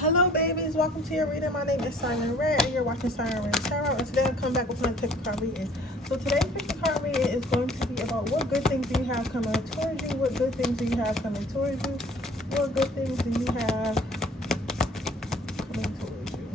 Hello babies, welcome to your reading. My name is Siren Redd and you're watching Siren Redd Tarot, and today I've come back with another type of card reading. So today's pick of card reading is going to be about what good things do you have coming towards you, what good things do you have coming towards you, what good things do you have coming towards you.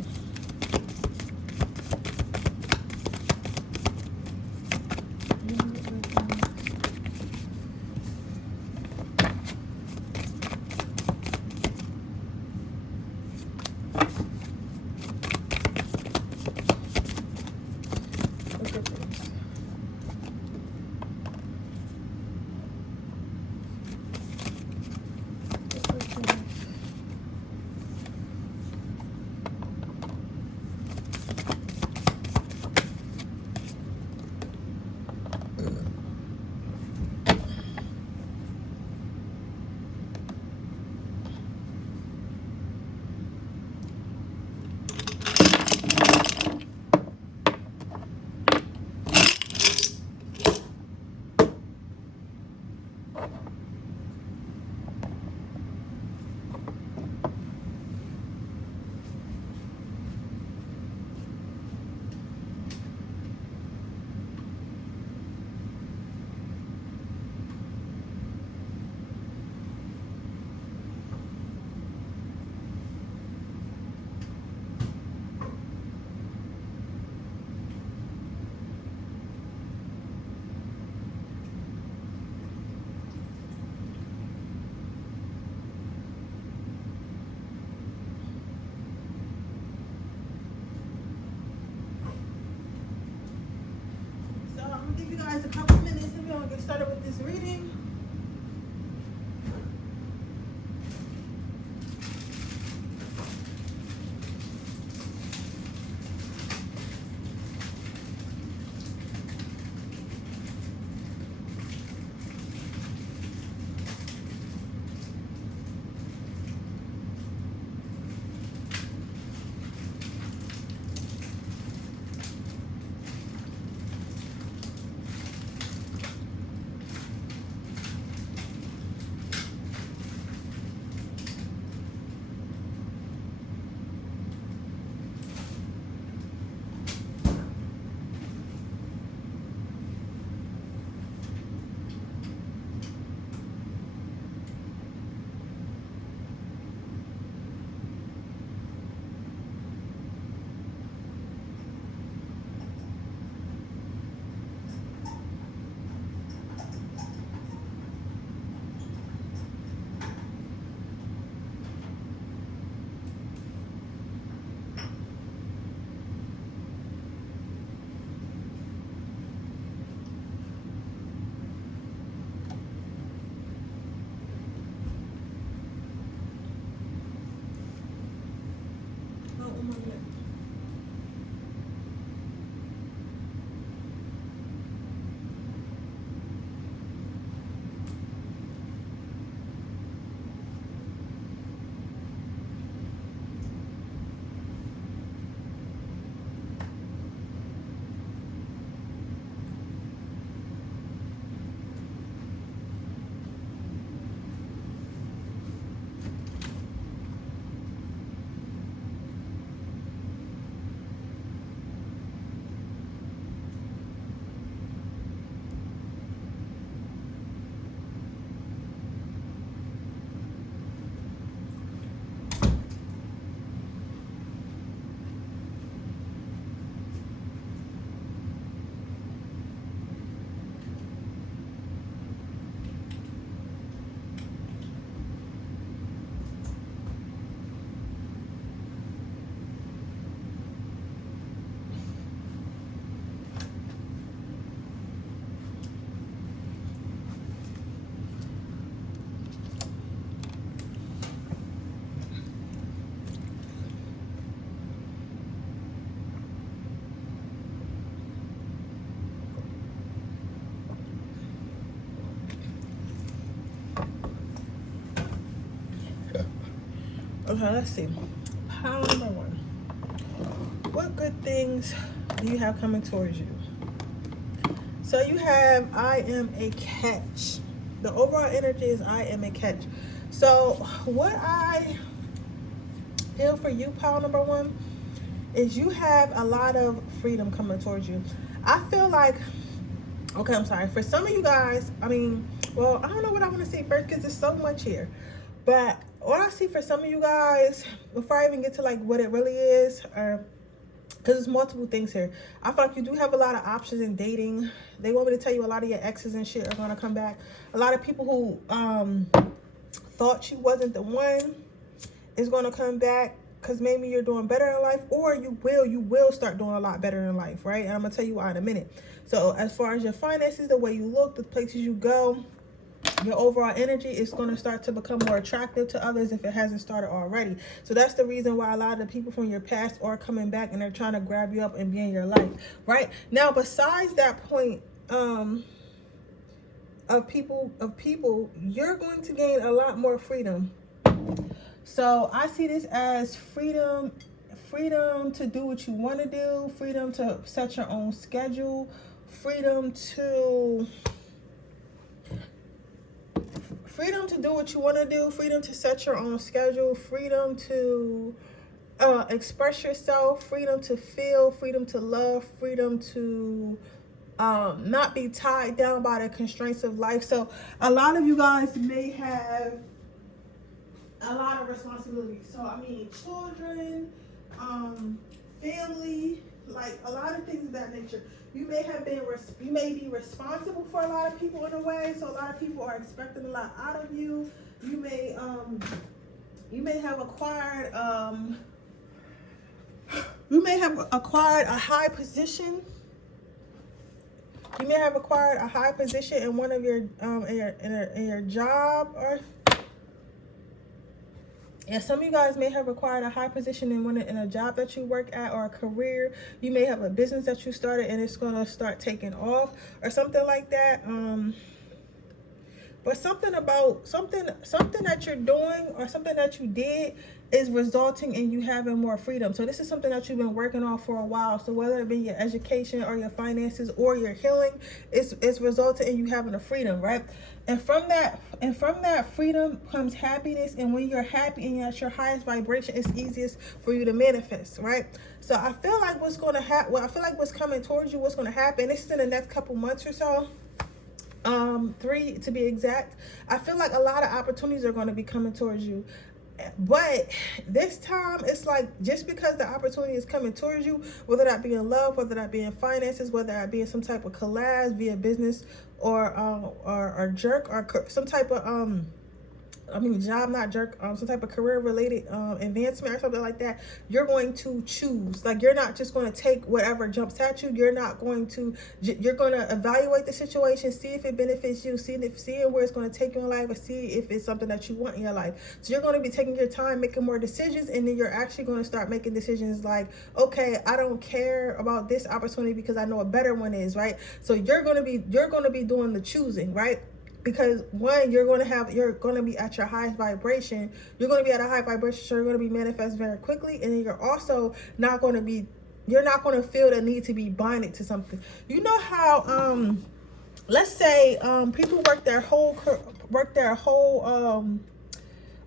Give you guys a couple minutes and we're gonna get started with this reading. Okay, let's see. Pile number one. What good things do you have coming towards you? So you have, I am a catch. The overall energy is I am a catch. So what I feel for you, pile number one, is you have a lot of freedom coming towards you. I feel like, okay, I'm sorry. For some of you guys, I mean, well, I don't know what I want to say first because there's so much here. But what I see for some of you guys, before I even get to like what it really is, because there's multiple things here. I feel like you do have a lot of options in dating. They want me to tell you a lot of your exes and shit are going to come back. A lot of people who thought you wasn't the one is going to come back because maybe you're doing better in life, or you will start doing a lot better in life, right? And I'm going to tell you why in a minute. So as far as your finances, the way you look, the places you go, your overall energy is going to start to become more attractive to others if it hasn't started already. So that's the reason why a lot of the people from your past are coming back and they're trying to grab you up and be in your life, right? Now, besides that point of people, you're going to gain a lot more freedom. So I see this as freedom to do what you want to do, freedom to set your own schedule, freedom to do what you want to do, freedom to set your own schedule, freedom to express yourself, freedom to feel, freedom to love, freedom to not be tied down by the constraints of life. So a lot of you guys may have a lot of responsibilities. So I mean, children, family, like a lot of things of that nature. You may be responsible for a lot of people in a way. So a lot of people are expecting a lot out of you. You may have acquired a high position. You may have acquired a high position in one of your in your job, or yeah, some of you guys may have acquired a high position in a job that you work at, or a career. You may have a business that you started and it's going to start taking off or something like that. But something that you're doing or something that you did is resulting in you having more freedom. So this is something that you've been working on for a while. So whether it be your education or your finances or your healing, it's resulting in you having a freedom, right? And from that freedom comes happiness. And when you're happy and you're at your highest vibration, it's easiest for you to manifest, right? So I feel like what's going to happen, what's coming towards you, what's going to happen, this is in the next couple months or so. 3 to be exact. I feel like a lot of opportunities are going to be coming towards you. But this time, it's like, just because the opportunity is coming towards you, whether that be in love, whether that be in finances, whether that be in some type of collab via business or jerk, or some type of job, not jerk, some type of career related advancement or something like that, you're going to choose. Like, you're not just going to take whatever jumps at you. You're going to evaluate the situation, see if it benefits you, seeing where it's going to take you in life, or see if it's something that you want in your life. So you're going to be taking your time, making more decisions, and then you're actually going to start making decisions like, okay, I don't care about this opportunity because I know a better one is, right? So you're going to be doing the choosing, right? Because one, you're going to be at your highest vibration. You're going to be at a high vibration, so you're going to be manifest very quickly. And then you're also not going to feel the need to be binded to something. You know how, let's say, people work their whole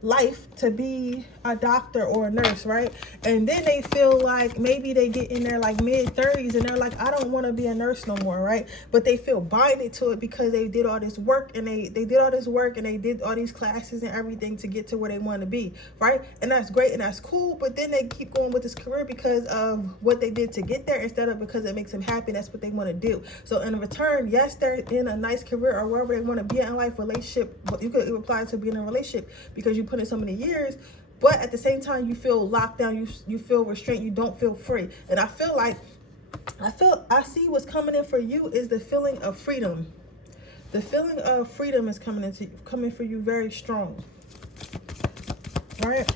life to be a doctor or a nurse, right? And then they feel like maybe they get in their like mid-30s and they're like, I don't want to be a nurse no more, right? But they feel binded to it because they did all this work, and they did all this work, and they did all these classes and everything to get to where they want to be, right? And that's great and that's cool, but then they keep going with this career because of what they did to get there, instead of because it makes them happy. That's what they want to do. So in return, yes, they're in a nice career or wherever they want to be in life, relationship, but you could apply to be in a relationship because you put in so many years, but at the same time you feel locked down, you feel restrained, you don't feel free. And I see what's coming in for you is the feeling of freedom. The feeling of freedom is coming for you very strong, right?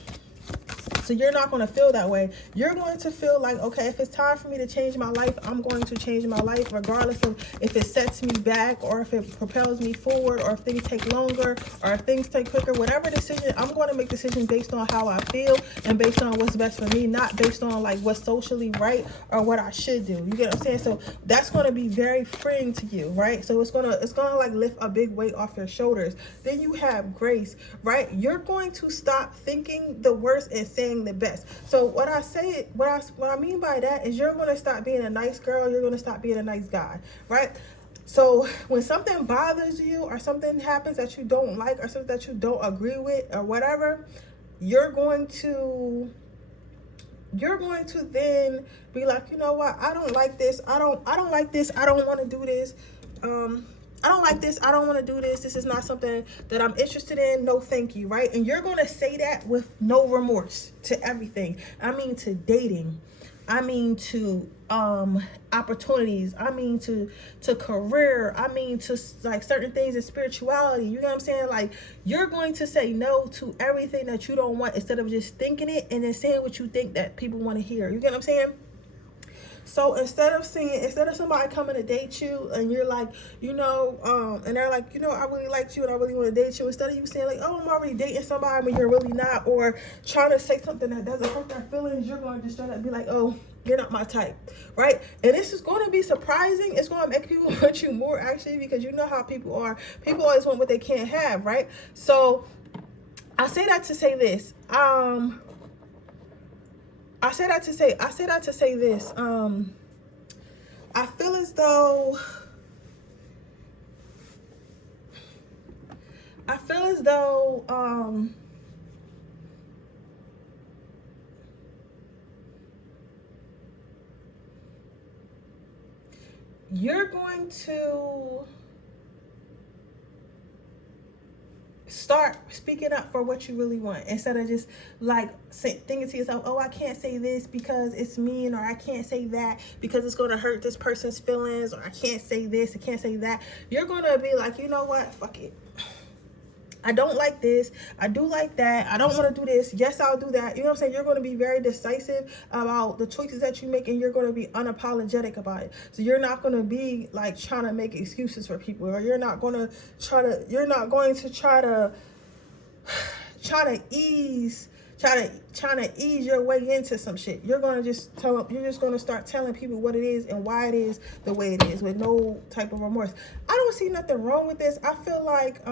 So you're not going to feel that way. You're going to feel like, okay, if it's time for me to change my life, I'm going to change my life, regardless of if it sets me back or if it propels me forward, or if things take longer or if things take quicker. Whatever decision, I'm going to make decisions based on how I feel and based on what's best for me, not based on like what's socially right or what I should do. You get what I'm saying? So that's going to be very freeing to you, right? So it's going to like lift a big weight off your shoulders. Then you have grace, right? You're going to stop thinking the worst and saying saying the best. So what I mean by that is you're going to stop being a nice girl. You're going to stop being a nice guy, right? So when something bothers you or something happens that you don't like or something that you don't agree with or whatever, you're going to then be like, you know what, I don't like this. I don't like this. I don't want to do this. I don't like this. I don't want to do this. This is not something that I'm interested in. No, thank you, right? And you're going to say that with no remorse to everything. I mean, to dating. I mean, to opportunities. I mean, to career. I mean, to like certain things in spirituality. You know what I'm saying? Like, you're going to say no to everything that you don't want instead of just thinking it and then saying what you think that people want to hear. You get what I'm saying? So instead of somebody coming to date you and you're like, you know, and they're like, you know, I really liked you and I really want to date you, instead of you saying like, oh, I'm already dating somebody when you're really not, or trying to say something that doesn't hurt their feelings, you're going to just try to be like, oh, you're not my type, right? And this is going to be surprising. It's going to make people want you more, actually, because you know how people are. People always want what they can't have, right? So I say that to say this. I say that to say this. I feel as though you're going to start speaking up for what you really want instead of just like thinking to yourself, oh, I can't say this because it's mean, or I can't say that because it's going to hurt this person's feelings, or I can't say this, I can't say that. You're going to be like, you know what, fuck it. I don't like this. I do like that. I don't want to do this. Yes, I'll do that. You know what I'm saying? You're going to be very decisive about the choices that you make, and you're going to be unapologetic about it. So you're not going to be like trying to make excuses for people, or you're not going to try to ease your way into some shit. You're going to just start telling people what it is and why it is the way it is, with no type of remorse. I don't see nothing wrong with this. I feel like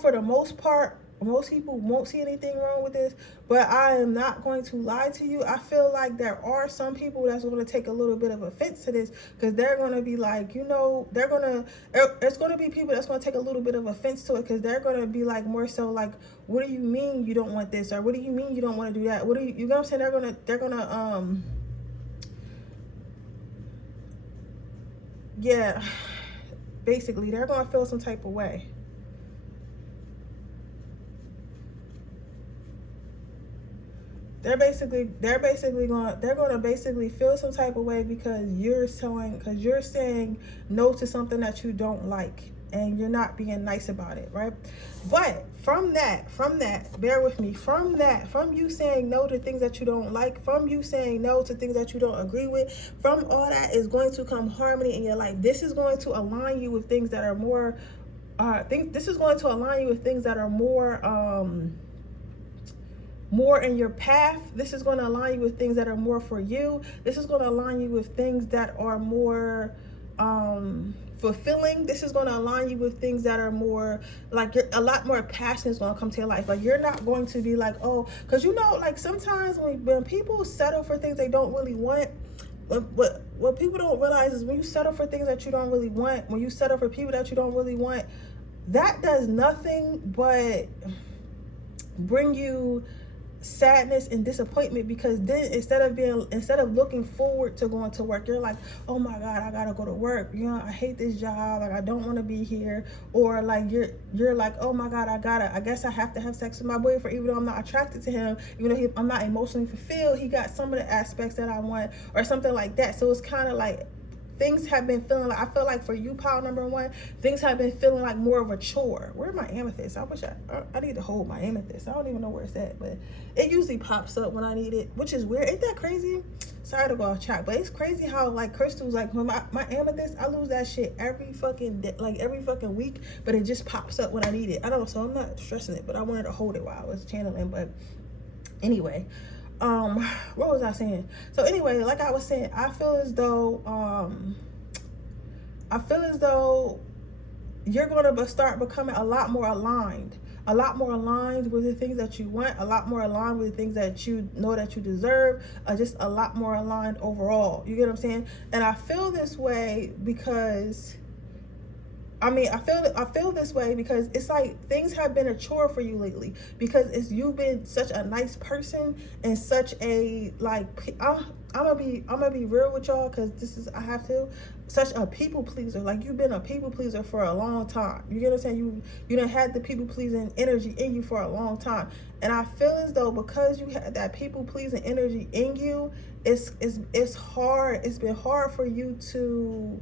for the most part, most people won't see anything wrong with this, but I am not going to lie to you. I feel like there are some people that's going to take a little bit of offense to this, because they're going to be like, you know, it's going to be people that's going to take a little bit of offense to it, because they're going to be like more so like, what do you mean you don't want this? Or what do you mean you don't want to do that? You know what I'm saying? They're going to yeah, basically they're going to feel some type of way. They're going to feel some type of way because you're saying no to something that you don't like, and you're not being nice about it, right? But from that, bear with me, from you saying no to things that you don't like, from you saying no to things that you don't agree with, from all that is going to come harmony in your life. This is going to align you with things that are more more in your path. This is going to align you with things that are more for you. This is going to align you with things that are more fulfilling. This is going to align you with things that are more like, a lot more passion is going to come to your life. Like, you're not going to be like, oh, because you know, like sometimes when people settle for things they don't really want, what people don't realize is when you settle for things that you don't really want, when you settle for people that you don't really want, that does nothing but bring you sadness and disappointment, because then instead of looking forward to going to work, you're like, oh my god, I gotta go to work, you know, I hate this job, like I don't want to be here. Or like you're like, oh my god, I guess I have to have sex with my boyfriend even though I'm not attracted to him, even though I'm not emotionally fulfilled. He got some of the aspects that I want, or something like that. So it's kind of like things have been feeling like, I feel like for you, pile number one, things have been feeling like more of a chore. Where's my amethyst? I wish I need to hold my amethyst. I don't even know where it's at, but it usually pops up when I need it, which is weird. Ain't that crazy? Sorry to go off track, but it's crazy how like crystals, like when my amethyst, I lose that shit every fucking week, but it just pops up when I need it. I don't know, so I'm not stressing it, but I wanted to hold it while I was channeling. But anyway, what was I saying? So anyway, like I was saying, I feel as though you're going to start becoming a lot more aligned a lot more aligned with the things that you want, a lot more aligned with the things that you know that you deserve, just a lot more aligned overall. You get what I'm saying? And I feel this way because I feel this way because it's like things have been a chore for you lately, because you've been such a nice person and such a, like, I'm gonna be real with y'all, because this is, I have to, such a people pleaser. Like, you've been a people pleaser for a long time. You get what I'm saying? You done had the people pleasing energy in you for a long time, and I feel as though because you had that people pleasing energy in you, it's hard. It's been hard for you to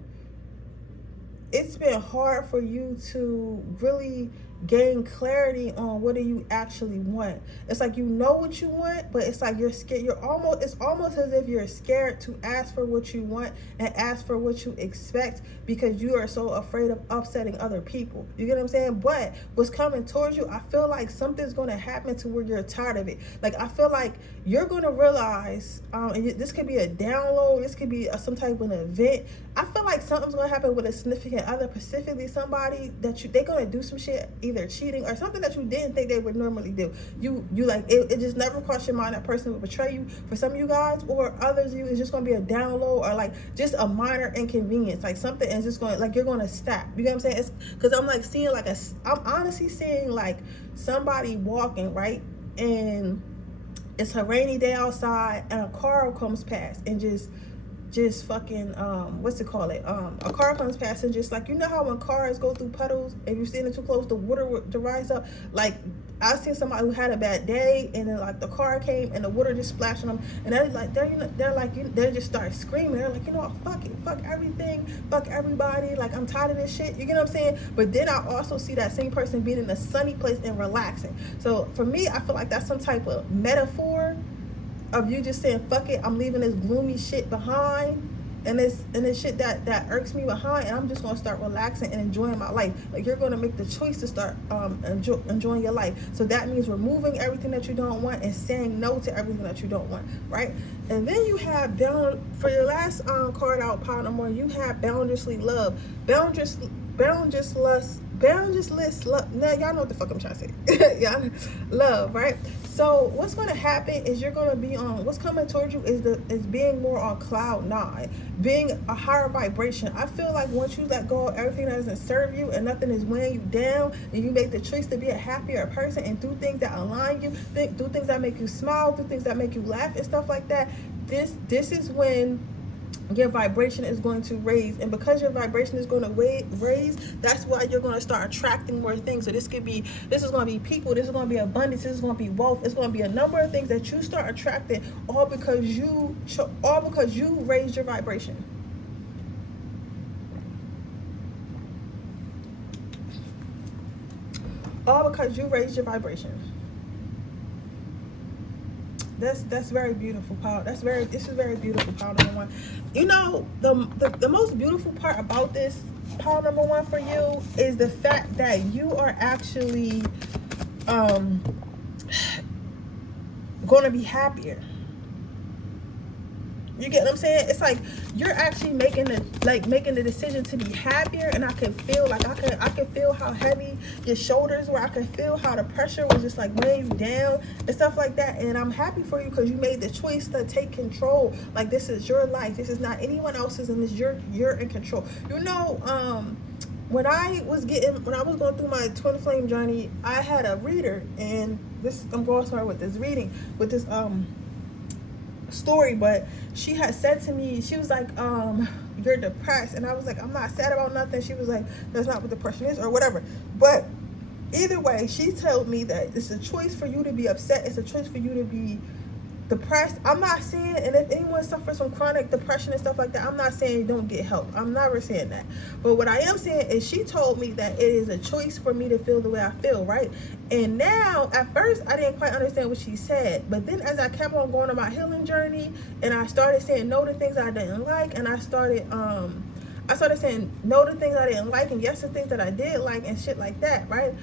really gain clarity on what do you actually want. It's like you know what you want, but it's like you're scared. It's almost as if you're scared to ask for what you want and ask for what you expect, because you are so afraid of upsetting other people. You get what I'm saying? But what's coming towards you, I feel like something's going to happen to where you're tired of it. Like, I feel like you're going to realize, and this could be a download, this could be some type of an event. I feel like something's going to happen with a significant other, specifically somebody that they're going to do some shit, either cheating or something that you didn't think they would normally do. You like, it just never crossed your mind that person would betray you. For some of you guys, or others of you, it's just going to be a download, or like just a minor inconvenience, like something is just going, like, you're going to stop. You get what I'm saying? It's because I'm like seeing like I'm honestly seeing like somebody walking, right, and it's a rainy day outside, and a car comes past and just fucking what's it called, a car comes past and just, like, you know how when cars go through puddles, if you're standing too close, the water would rise up. Like, I seen somebody who had a bad day, and then like the car came and the water just splashed on them, and they just start screaming. They're like, you know what, fuck it, fuck everything, fuck everybody, like, I'm tired of this shit. You get what I'm saying? But then I also see that same person being in a sunny place and relaxing. So for me, I feel like that's some type of metaphor of you just saying, fuck it, I'm leaving this gloomy shit behind, and this shit that irks me behind, and I'm just gonna start relaxing and enjoying my life. Like, you're gonna make the choice to start enjoying your life. So that means removing everything that you don't want and saying no to everything that you don't want, right? And then you have for your last card out, pile number one, you have boundlessly love, boundless love. Now y'all know what the fuck I'm trying to say. Y'all love, right? So what's going to happen is you're going to be on, what's coming towards you is being more on cloud 9, being a higher vibration. I feel like once you let go of everything that doesn't serve you and nothing is weighing you down, and you make the choice to be a happier person and do things that align you, do things that make you smile, do things that make you laugh and stuff like that, this is when your vibration is going to raise. And because your vibration is going to raise, that's why you're going to start attracting more things. So this is going to be people, this is going to be abundance, this is going to be wealth, it's going to be a number of things that you start attracting, all because you raised your vibration. All because you raised your vibration. That's very beautiful, Paul. This is very beautiful, Paul number one. You know, the most beautiful part about this, Paul number one, for you is the fact that you are actually going to be happier. You get what I'm saying? It's like you're actually making the decision to be happier, and I can feel how heavy your shoulders were. I can feel how the pressure was just like weighing you down and stuff like that. And I'm happy for you because you made the choice to take control. Like, this is your life. This is not anyone else's, and you're in control. You know, when I was going through my twin flame journey, I had a reader, and I'm going somewhere with this reading, with this story, but she had said to me, she was like, you're depressed, and I was like, I'm not sad about nothing. She was like, that's not what depression is, or whatever. But either way, she told me that it's a choice for you to be upset, it's a choice for you to be depressed. I'm not saying, and if anyone suffers from chronic depression and stuff like that, I'm not saying don't get help. I'm never saying that. But what I am saying is she told me that it is a choice for me to feel the way I feel, right? And now, at first, I didn't quite understand what she said. But then as I kept on going on my healing journey, and I started saying no to things I didn't like, and I started saying no to things I didn't like and yes to things that I did like and shit like that, right?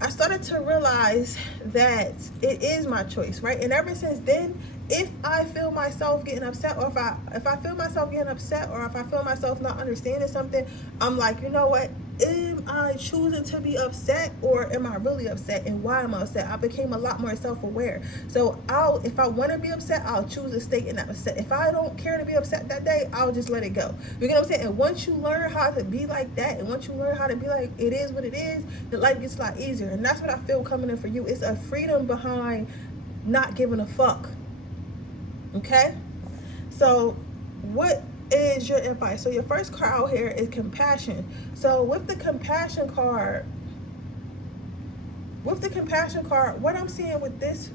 I started to realize that it is my choice, right? And ever since then, if I feel myself getting upset, or if I feel myself getting upset, or if I feel myself not understanding something, I'm like, you know what? am I choosing to be upset, or am I really upset, and why am I upset? I became a lot more self-aware. So if I want to be upset, I'll choose to stay in that upset. If I don't care to be upset that day, I'll just let it go. You get what I'm saying? And once you learn how to be like that, and once you learn how to be like, it is what it is, the life gets a lot easier. And that's what I feel coming in for you. It's a freedom behind not giving a fuck. Okay? So what is your advice? So your first card out here is compassion. So with the compassion card, what I'm seeing with this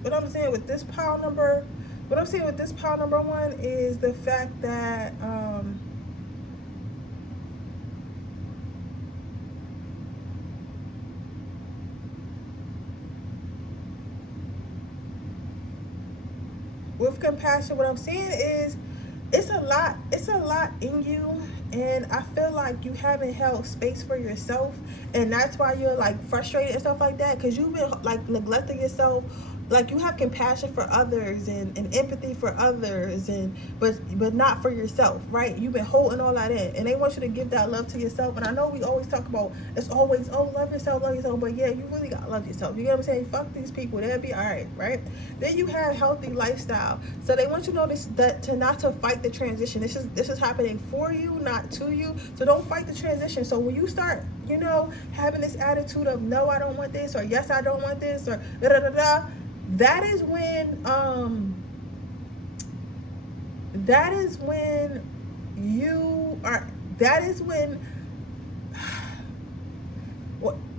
pile number, one is the fact that with compassion, what I'm seeing is it's a lot in you, and I feel like you haven't held space for yourself, and that's why you're like frustrated and stuff like that, because you've been like neglecting yourself. Like, you have compassion for others and empathy for others, and but not for yourself, right? You've been holding all that in, and they want you to give that love to yourself. And I know we always talk about, it's always, oh, love yourself, but yeah, you really gotta love yourself. You get what I'm saying? Fuck these people, they'll be all right? Then you have healthy lifestyle. So they want you to know this, that not to fight the transition. This is happening for you, not to you. So don't fight the transition. So when you start, having this attitude of, no, I don't want this, or yes, I don't want this, or da da da da, that is when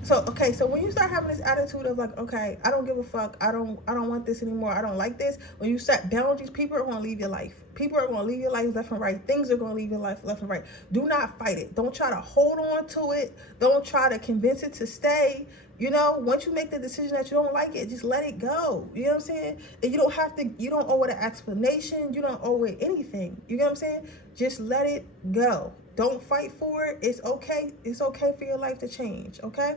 so when you start having this attitude of like, okay, I don't give a fuck, I don't want this anymore, I don't like this, when you set boundaries, people are going to leave your life. People are going to leave your life left and right. Things are going to leave your life left and right. Do not fight it. Don't try to hold on to it. Don't try to convince it to stay. Once you make the decision that you don't like it, just let it go. You know what I'm saying? And you don't owe it an explanation. You don't owe it anything. You know what I'm saying? Just let it go. Don't fight for it. It's okay. It's okay for your life to change, okay?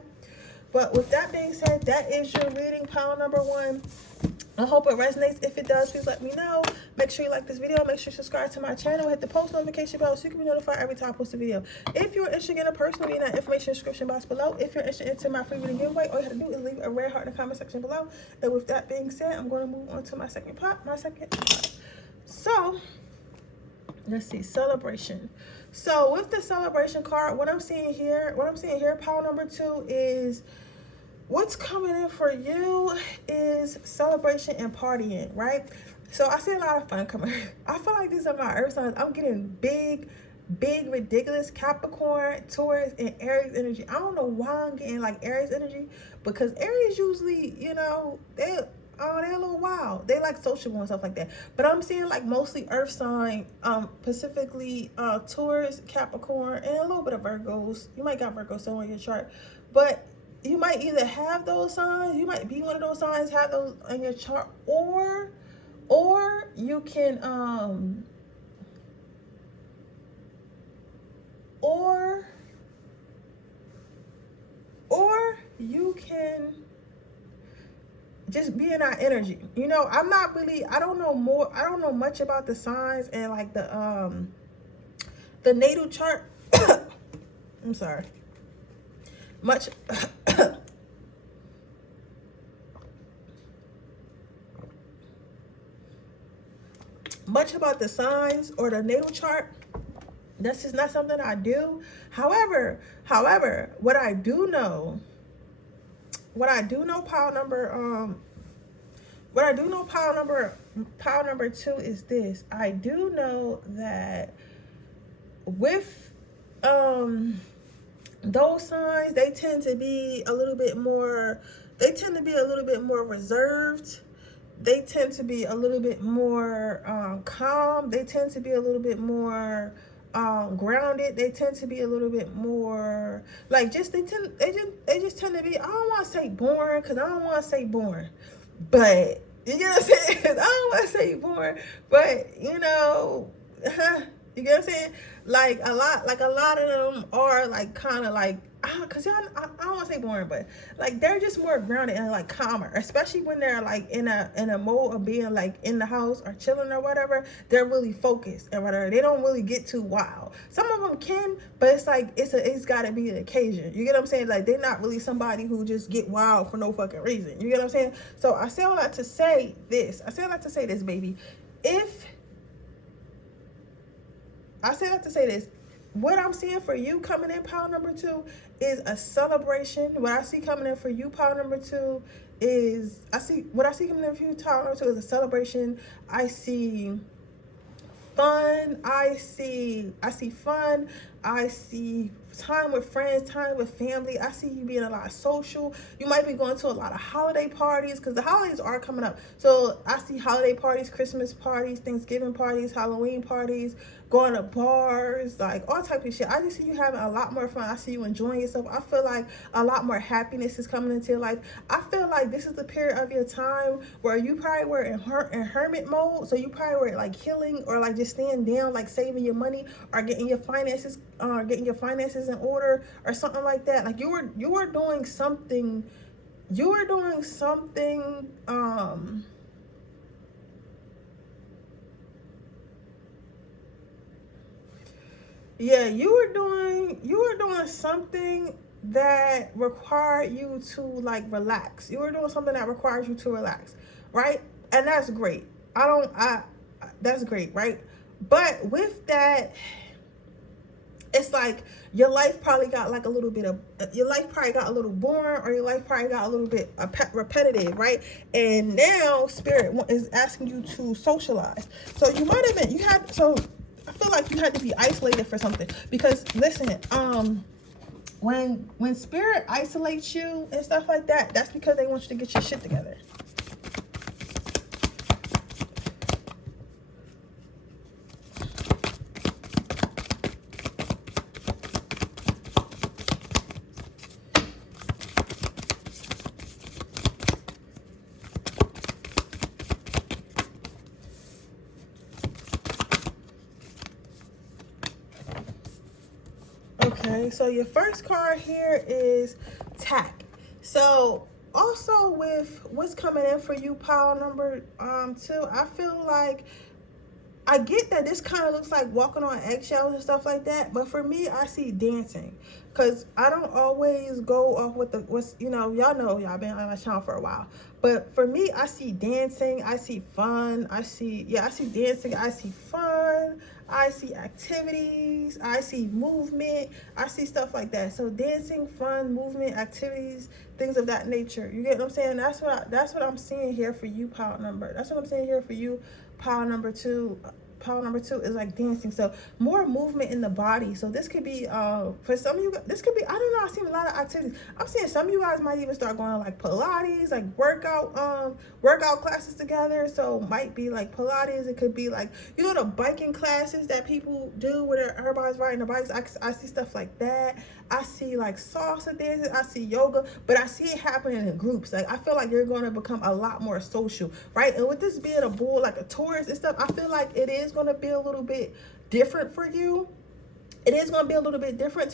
But with that being said, that is your reading, pile number one. I hope it resonates. If it does, please let me know. Make sure you like this video. Make sure you subscribe to my channel. Hit the post notification bell so you can be notified every time I post a video. If you're interested in a personal reading, that information in the description box below. If you're interested in my free reading giveaway, all you have to do is leave a red heart in the comment section below. And with that being said, I'm going to move on to my second part. So, let's see, celebration. So with the celebration card, what I'm seeing here, pile number two, is what's coming in for you is celebration and partying, right? So I see a lot of fun coming. I feel like these are my earth signs. I'm getting big, ridiculous Capricorn, Taurus, and Aries energy. I don't know why I'm getting like Aries energy, because Aries usually, they're a little wild. They like sociable and stuff like that. But I'm seeing like mostly earth sign, specifically Taurus, Capricorn, and a little bit of Virgos. You might got Virgo somewhere in your chart, but you might either have those signs, you might be one of those signs, have those in your chart, or you can or you can just be in our energy. I don't know much about the signs and like the natal chart. I'm sorry. Much about the signs or the natal chart. That's just not something I do. However, what I do know, pile number two is this. I do know that with those signs, they tend to be a little bit more reserved. They tend to be a little bit more calm. They tend to be a little bit more grounded. They tend to be a little bit more like they just tend to be, I don't want to say boring, because I don't want to say boring, but you know what I'm saying? I don't want to say boring, but you know what I'm saying? Like a lot of them are like kind of like cause y'all, I don't want to say boring, but like they're just more grounded and like calmer, especially when they're like in a mode of being like in the house or chilling or whatever. They're really focused and whatever. They don't really get too wild. Some of them can, but it's like it's got to be an occasion. You get what I'm saying? Like they're not really somebody who just get wild for no fucking reason. You get what I'm saying? So I say all that to say this. Baby. I say that to say this. What I'm seeing for you coming in pile number 2 is a celebration. What I see coming in for you pile number 2 is what I see coming in for you pile number 2 is a celebration. I see fun. I see fun. I see time with friends, time with family. I see you being a lot social. You might be going to a lot of holiday parties because the holidays are coming up. So I see holiday parties, Christmas parties, Thanksgiving parties, Halloween parties, going to bars, like all type of shit. I just see you having a lot more fun. I see you enjoying yourself. I feel like a lot more happiness is coming into your life. I feel like this is the period of your time where you probably were in hermit mode. So you probably were like healing or like just staying down, like saving your money or getting your finances in order or something like that. Like you were doing something. Yeah, you were doing something that required you to like relax. You were doing something that requires you to relax, right? And that's great. That's great, right? But with that, it's like your life probably got like a little boring, or your life probably got a little bit repetitive, right? And now spirit is asking you to socialize. So you might have been, I feel like you had to be isolated for something, because listen, when spirit isolates you and stuff like that, that's because they want you to get your shit together. Okay, so your first card here is tact. So also with what's coming in for you, pile number 2, I feel like I get that this kind of looks like walking on eggshells and stuff like that, but for me, I see dancing, because I don't always go off with y'all know, y'all been on my channel for a while, but for me, I see dancing, I see fun, I see dancing, I see fun, I see activities, I see movement, I see stuff like that. So dancing, fun, movement, activities, things of that nature. You get what I'm saying? That's what I'm seeing here for you, pile number. That's what I'm saying here for you, pile number 2. Pile number 2 is like dancing, so more movement in the body. So this could be for some of you, this could be, I don't know, I've seen a lot of activities. I'm seeing some of you guys might even start going to like Pilates, like workout classes together. So might be like Pilates, it could be like, the biking classes that people do where everybody's riding the bikes. I see stuff like that. I see like salsa dancing, I see yoga, but I see it happening in groups. Like I feel like you're going to become a lot more social, right? And with this being a bull, like a tourist and stuff, I feel like it is going to be a little bit different for you. It is going to be a little bit different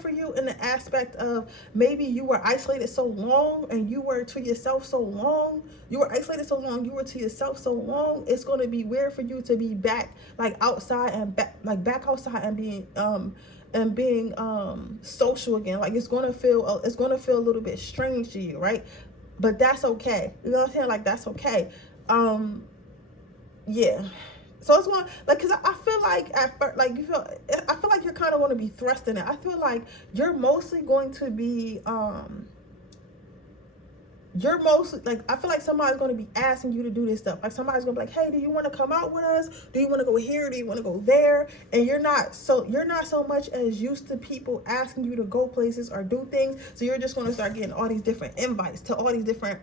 for you in the aspect of maybe you were isolated so long and you were to yourself so long. You were isolated so long, you were to yourself so long. It's going to be weird for you to be back like outside and back outside and being social again. Like it's gonna feel a little bit strange to you, right? But that's okay. You know what I'm saying? Like that's okay. Yeah. So it's going like, cause I feel like at first, like I feel like you're kind of going to be thrust in it. I feel like you're mostly going to be I feel like somebody's going to be asking you to do this stuff. Like somebody's going to be like, hey, do you want to come out with us? Do you want to go here? Do you want to go there? And you're not so much as used to people asking you to go places or do things. So you're just going to start getting all these different invites to all these different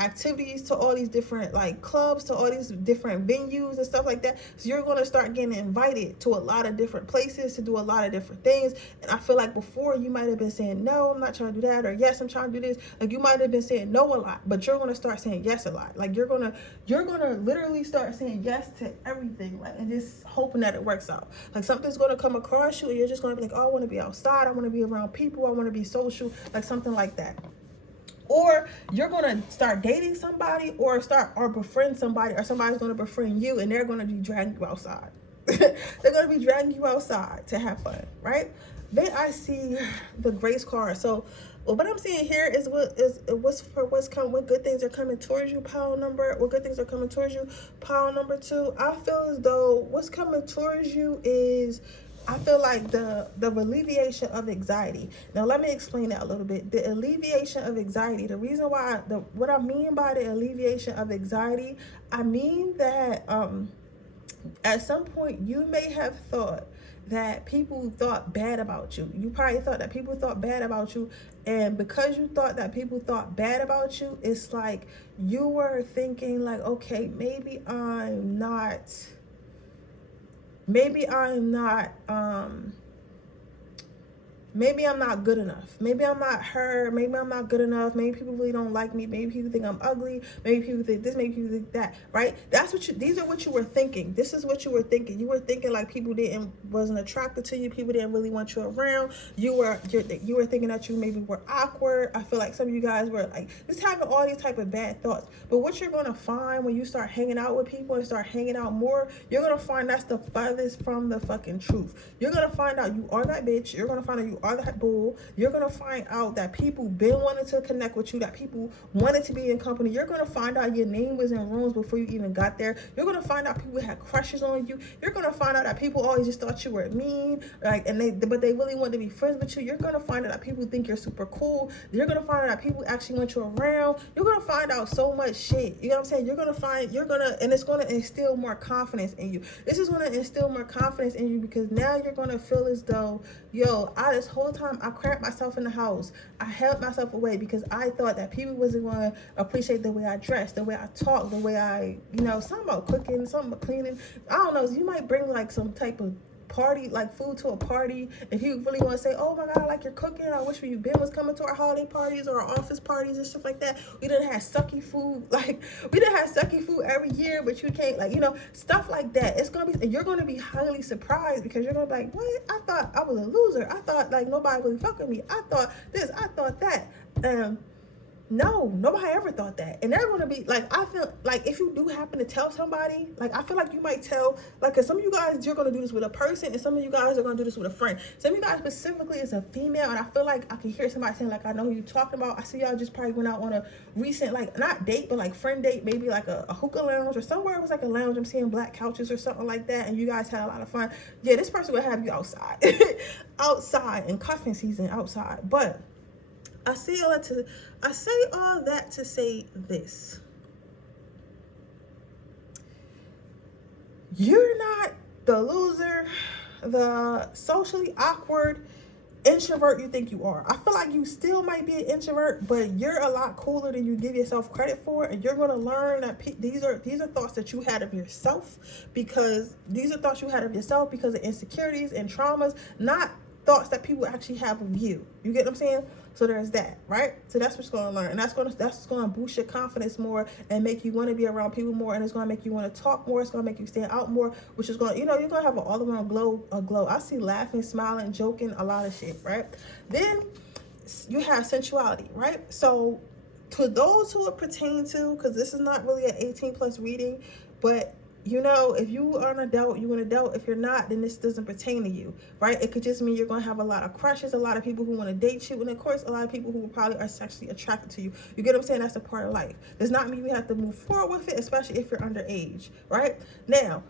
activities, to all these different like clubs, to all these different venues and stuff like that. So you're going to start getting invited to a lot of different places to do a lot of different things. And I feel like before you might have been saying, no, I'm not trying to do that, or yes, I'm trying to do this. Like Like, you might have been saying no a lot, but you're gonna start saying yes a lot. Like, you're gonna literally start saying yes to everything, like, and just hoping that it works out. Like, something's gonna come across you and you're just gonna be like, oh, I want to be outside, I want to be around people, I want to be social, like something like that. Or you're gonna start dating somebody, or befriend somebody, or somebody's gonna befriend you, and they're gonna be dragging you outside. They're gonna be dragging you outside to have fun, right? Then I see the grace card. So what I'm seeing here is what good things are coming towards you, pile number. What good things are coming towards you, pile number 2. I feel as though what's coming towards you is, I feel like the alleviation of anxiety. Now, let me explain that a little bit. The alleviation of anxiety, the reason why, what I mean by the alleviation of anxiety, I mean that at some point you may have thought that people thought bad about you. You probably thought that people thought bad about you, and because you thought that people thought bad about you, it's like you were thinking like, okay, maybe I'm not good enough. Maybe I'm not her. Maybe I'm not good enough. Maybe people really don't like me. Maybe people think I'm ugly. Maybe people think this. Maybe people think that. Right? These are what you were thinking. This is what you were thinking. You were thinking like people wasn't attracted to you. People didn't really want you around. You were thinking that you maybe were awkward. I feel like some of you guys were like just having all these type of bad thoughts. But what you're gonna find when you start hanging out with people and start hanging out more, you're gonna find that's the farthest from the fucking truth. You're gonna find out you are that bitch. You're gonna find out you are that bull. You're gonna find out that people been wanting to connect with you, that people wanted to be in company. You're gonna find out your name was in rooms before you even got there. You're gonna find out people had crushes on you. You're gonna find out that people always just thought you were mean, like, but they really wanted to be friends with you. You're gonna find out that people think you're super cool. You're gonna find out that people actually want you around. You're gonna find out so much shit. You know what I'm saying? And it's gonna instill more confidence in you. This is gonna instill more confidence in you, because now you're gonna feel as though, yo, this whole time I cramped myself in the house. I held myself away because I thought that people wasn't going to appreciate the way I dress, the way I talk, the way I, something about cooking, something about cleaning. I don't know. You might bring like some type of party, like food to a party, if you really want to say, oh my god, I like your cooking, I wish where you been was coming to our holiday parties or our office parties and stuff like that. We done had sucky food, like we done had sucky food every year, but you can't, like, stuff like that. It's gonna be, you're gonna be highly surprised, because you're gonna be like, what? I thought I was a loser. I thought like nobody really fuck with me. I thought this, I thought that. No, nobody ever thought that. And they're going to be, like, I feel like if you do happen to tell somebody, like, I feel like you might tell, like, because some of you guys, you're going to do this with a person, and some of you guys are going to do this with a friend. Some of you guys specifically is a female, and I feel like I can hear somebody saying, like, I know who you're talking about. I see y'all just probably went out on a recent, like, not date, but, like, friend date, maybe, like, a hookah lounge, or somewhere it was, like, a lounge. I'm seeing black couches or something like that, and you guys had a lot of fun. Yeah, this person will have you outside. Outside, in cuffing season, outside. But I say all that to say this. You're not the loser, the socially awkward introvert you think you are. I feel like you still might be an introvert, but you're a lot cooler than you give yourself credit for, and you're going to learn that these are thoughts that you had of yourself, because of insecurities and traumas, not thoughts that people actually have of you. You get what I'm saying? So there's that, right? So that's what you're going to learn, and that's going to boost your confidence more and make you want to be around people more, and it's going to make you want to talk more. It's going to make you stand out more, which is going to, you're going to have an all-around glow. I see laughing, smiling, joking, a lot of shit, right? Then you have sensuality, right? So to those who it pertain to, because this is not really an 18 plus reading, but if you are an adult, you're an adult. If you're not, then this doesn't pertain to you, right? It could just mean you're going to have a lot of crushes, a lot of people who want to date you, and of course, a lot of people who probably are sexually attracted to you. You get what I'm saying? That's a part of life. Does not mean you have to move forward with it, especially if you're underage, right? Now,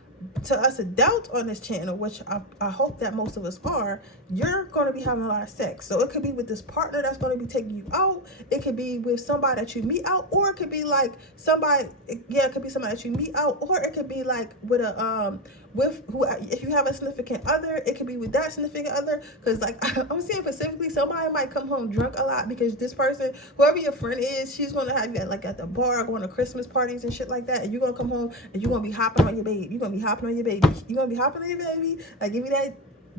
to us adults on this channel, which I hope that most of us are, you're going to be having a lot of sex. So it could be with this partner that's going to be taking you out. It could be with somebody that you meet out, or it could be like somebody that you meet out, or it could be like with if you have a significant other, it could be with that significant other. Because like I'm saying specifically, somebody might come home drunk a lot, because this person, whoever your friend is, she's going to have you at the bar, going to Christmas parties and shit like that, and you're going to come home and you're going to be hopping on your baby. You're going to be hopping on your baby. Like, give me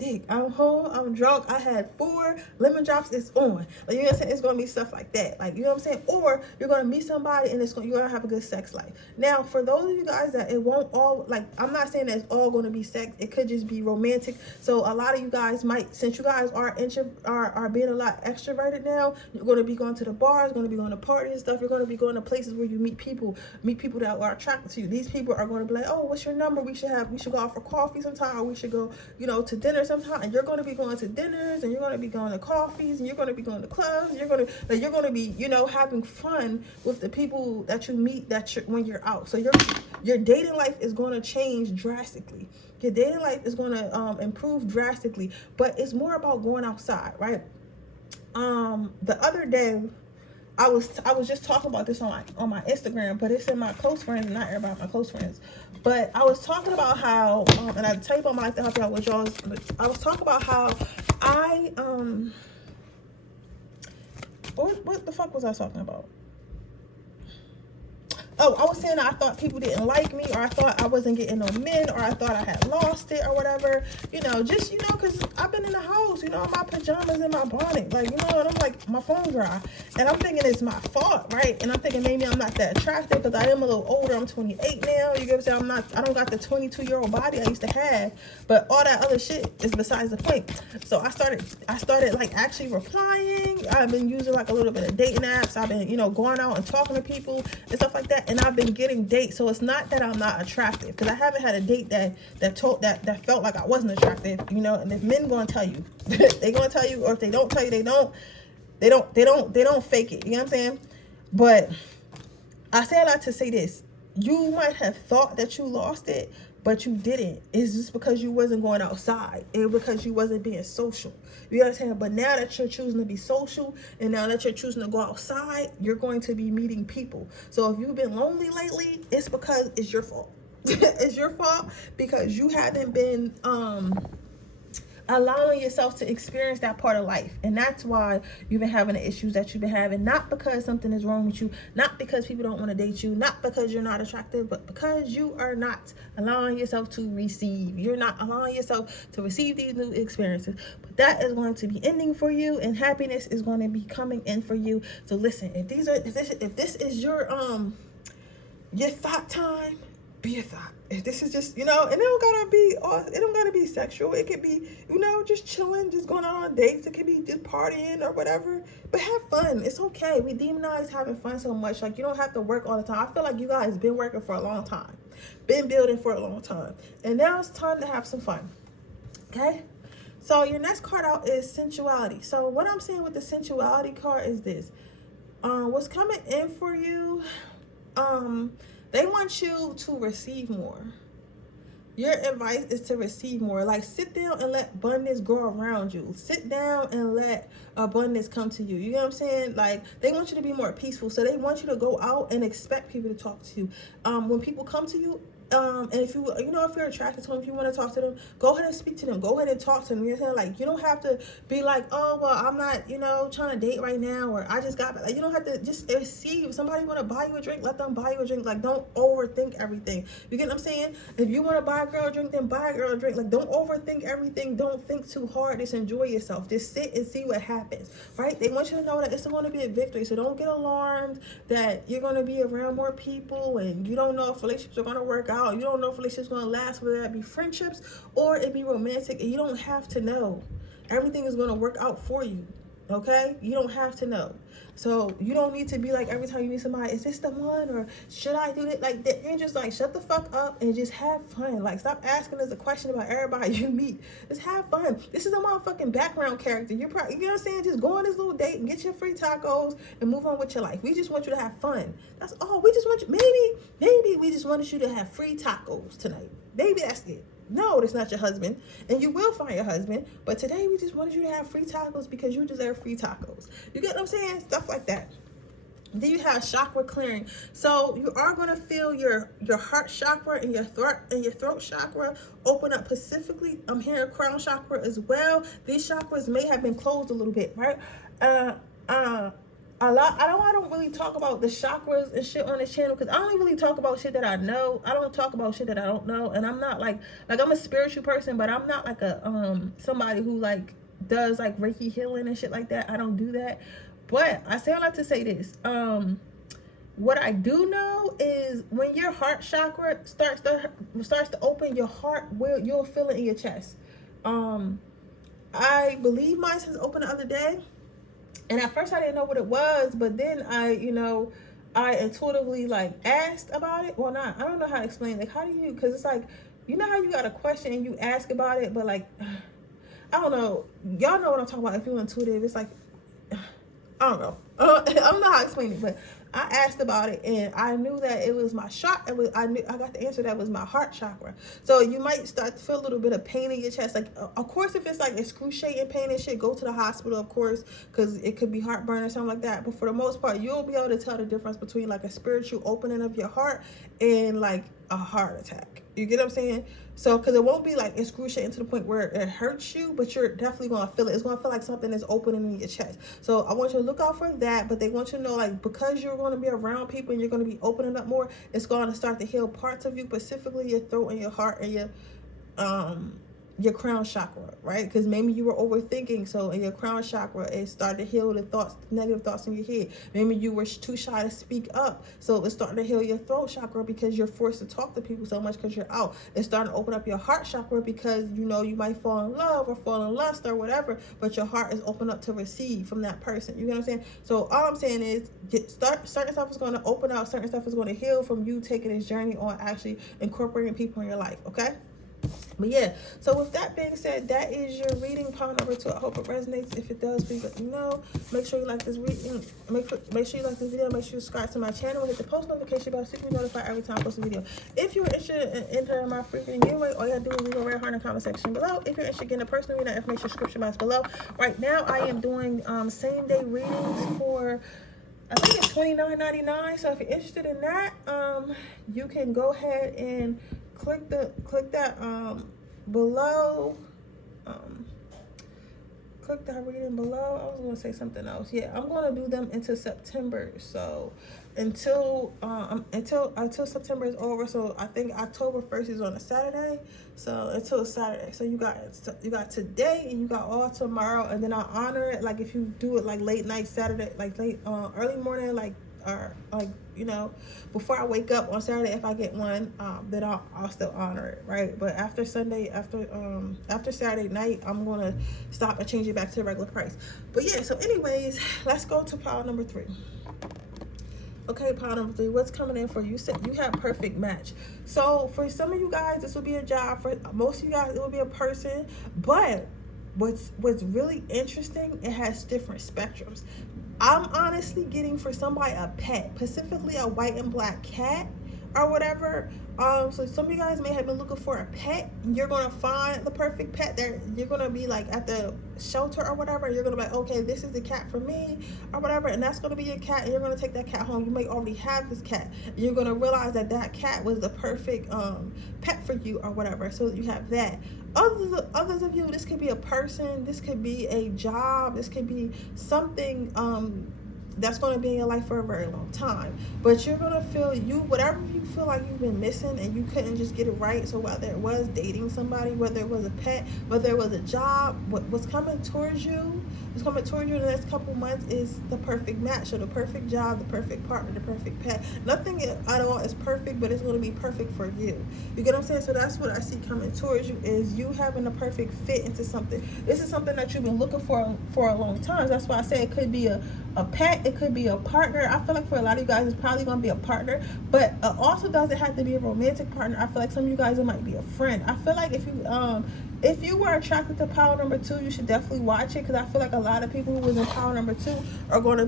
dick. I'm home, I'm drunk, I had 4 lemon drops, it's on. Like, you know what I'm saying? It's gonna be stuff like that. Like, you know what I'm saying? Or you're gonna meet somebody and you're gonna have a good sex life. Now, for those of you guys that it won't all, like, I'm not saying that it's all gonna be sex, it could just be romantic. So a lot of you guys might, since you guys are being a lot extroverted now, you're gonna be going to the bars, gonna be going to parties and stuff, you're gonna be going to places where you meet people that are attracted to you. These people are gonna be like, oh, what's your number? We should go out for coffee sometime, or we should go, you know, to dinner sometime. And you're going to be going to dinners, and you're going to be going to coffees, and you're going to be going to clubs. You're going to be, you know, having fun with the people that you meet when you're out. So your dating life is going to change drastically. Your dating life is going to improve drastically, but it's more about going outside, right? The other day, I was just talking about this on my Instagram, but it's in my close friends, not everybody my close friends. But I was talking about how, and I tell you about my life to help you out with y'all's, but I was talking about how what the fuck was I talking about? Oh, I was saying that I thought people didn't like me, or I thought I wasn't getting no men, or I thought I had lost it, or whatever. You know, just, you know, because I've been in the house, you know, in my pajamas and my bonnet. Like, you know, and I'm like, my phone dry. And I'm thinking it's my fault, right? And I'm thinking maybe I'm not that attractive because I am a little older. I'm 28 now. You get what I'm saying? I don't got the 22-year-old body I used to have. But all that other shit is besides the point. So I started like actually replying. I've been using like a little bit of dating apps. I've been, you know, going out and talking to people and stuff like that. And I've been getting dates. So it's not that I'm not attractive, because I haven't had a date that felt like I wasn't attractive, you know. And if men gonna tell you, they gonna tell you, or if they don't tell you, they don't fake it. You know what I'm saying? But I say a lot to say this. You might have thought that you lost it, but you didn't. It's just because you wasn't going outside. It's because you wasn't being social. You understand? But now that you're choosing to be social, and now that you're choosing to go outside, you're going to be meeting people. So if you've been lonely lately, it's because it's your fault. It's your fault because you haven't been allowing yourself to experience that part of life. And that's why you've been having the issues that you've been having. Not because something is wrong with you, not because people don't want to date you, not because you're not attractive, but because you are not allowing yourself to receive. You're not allowing yourself to receive these new experiences. But that is going to be ending for you, and happiness is going to be coming in for you. So listen, if this is your thought time, be a thought. If this is just, you know, and it don't gotta be sexual. It could be, you know, just chilling, just going out on dates. It could be just partying or whatever. But have fun. It's okay. We demonize having fun so much. Like, you don't have to work all the time. I feel like you guys been working for a long time, been building for a long time, and now it's time to have some fun. Okay. So your next card out is sensuality. So what I'm saying with the sensuality card is this: what's coming in for you? They want you to receive more. Your advice is to receive more. Like, sit down and let abundance grow around you. Sit down and let abundance come to you. You know what I'm saying? Like, they want you to be more peaceful. So they want you to go out and expect people to talk to you. When people come to you, and if you're attracted to them, if you want to talk to them, go ahead and speak to them. Go ahead and talk to them. You know what I'm saying? Like, you don't have to be like, oh, well, I'm not, you know, trying to date right now, or I just got, like, you don't have to just see if somebody want to buy you a drink, let them buy you a drink. Like, don't overthink everything. You get what I'm saying? If you want to buy a girl a drink, then buy a girl a drink. Like, don't overthink everything. Don't think too hard. Just enjoy yourself. Just sit and see what happens, right? They want you to know that it's going to be a victory. So don't get alarmed that you're going to be around more people and you don't know if relationships are going to work out. You don't know if relationships going to last, whether that be friendships or it be romantic. And you don't have to know. Everything is going to work out for you. Okay? You don't have to know. So you don't need to be like, every time you meet somebody, is this the one, or should I do it? Like, you're just like, shut the fuck up and just have fun. Like, stop asking us a question about everybody you meet. Just have fun. This is a motherfucking background character. You're probably, you know what I'm saying? Just go on this little date and get your free tacos and move on with your life. We just want you to have fun. That's all. We just want you, maybe we just wanted you to have free tacos tonight. Maybe that's it. No, that's not your husband, and you will find your husband. But today we just wanted you to have free tacos because you deserve free tacos. You get what I'm saying? Stuff like that. Then you have chakra clearing. So you are going to feel your heart chakra and your throat chakra open up specifically. I'm hearing crown chakra as well. These chakras may have been closed a little bit, right? I don't really talk about the chakras and shit on this channel because I don't really talk about shit that I know. I don't talk about shit that I don't know, and I'm not like I'm a spiritual person, but I'm not like a somebody who like does like Reiki healing and shit like that. I don't do that. But I say I like to say this. What I do know is when your heart chakra starts to open, your heart you'll feel it in your chest. I believe mine has opened the other day. And at first I didn't know what it was, but then I intuitively like asked about it. Well, not, I don't know how to explain. Like, how do you, because it's like, you know how you got a question and you ask about it, but like, I don't know. Y'all know what I'm talking about. If you're intuitive, it's like, I don't know. I don't know how to explain it, but I asked about it and I knew that it was my I got the answer that was my heart chakra. So you might start to feel a little bit of pain in your chest. Like, of course, if it's like excruciating pain and shit, go to the hospital, of course, because it could be heartburn or something like that. But for the most part, you'll be able to tell the difference between like a spiritual opening of your heart and like a heart attack. You get what I'm saying? So, because it won't be like excruciating to the point where it hurts you, but you're definitely going to feel it. It's going to feel like something is opening in your chest. So I want you to look out for that, but they want you to know, like, because you're going to be around people and you're going to be opening up more, it's going to start to heal parts of you, specifically your throat and your heart and your crown chakra, right? Because maybe you were overthinking, so in your crown chakra, it started to heal the thoughts, negative thoughts in your head. Maybe you were too shy to speak up, so it's starting to heal your throat chakra because you're forced to talk to people so much because you're out. It's starting to open up your heart chakra because you know you might fall in love or fall in lust or whatever, but your heart is open up to receive from that person. You know what I'm saying? So all I'm saying is, certain stuff is going to open up, certain stuff is going to heal from you taking this journey on actually incorporating people in your life. Okay. But yeah, so with that being said, that is your reading, pile number 2. I hope it resonates. If it does, please let me know. Make sure you like this reading. Make sure you like this video. Make sure you subscribe to my channel. Hit the post notification bell so you can be notified every time I post a video. If you're interested in entering my free reading giveaway, all you gotta do is leave a red heart in the comment section below. If you're interested in getting a personal reading, information description box below. Right now, I am doing same day readings for, I think it's $29.99. So if you're interested in that, you can go ahead and click that below. Click that reading below. I was gonna say something else. Yeah, I'm gonna do them into September. So until September is over. So I think October 1st is on a Saturday. So until Saturday. So you got today and you got all tomorrow, and then I'll honor it. Like if you do it like late night Saturday, like early morning, like, or like, you know, before I wake up on Saturday, if I get one, then I'll still honor it, right? But after Sunday, after Saturday night, I'm gonna stop and change it back to the regular price. But yeah, so anyways, let's go to pile number 3. Okay, pile number 3, what's coming in for you? Said you have perfect match. So for some of you guys, this will be a job. For most of you guys, it will be a person. But what's really interesting, it has different spectrums. I'm honestly getting for somebody a pet, specifically a white and black cat or whatever. So some of you guys may have been looking for a pet. You're gonna find the perfect pet. There, you're gonna be like at the shelter or whatever. You're gonna be like, okay, this is the cat for me or whatever, and that's gonna be your cat. And you're gonna take that cat home. You may already have this cat. You're gonna realize that that cat was the perfect pet for you or whatever. So you have that. Others of you, this could be a person. This could be a job. This could be something that's going to be in your life for a very long time. But you're going to feel whatever you feel like you've been missing and you couldn't just get it right. So whether it was dating somebody, whether it was a pet, whether it was a job, what's coming towards you in the next couple months is the perfect match. So the perfect job, the perfect partner, the perfect pet. Nothing at all is perfect, but it's going to be perfect for you. You get what I'm saying? So that's what I see coming towards you, is you having a perfect fit into something. This is something that you've been looking for a long time. That's why I say it could be a pet, it could be a partner. I feel like for a lot of you guys, it's probably going to be a partner, but also doesn't have to be a romantic partner. I feel like some of you guys, it might be a friend. I feel like if you were attracted to pile number 2, you should definitely watch it, because I feel like a lot of people who was in pile number 2 are going to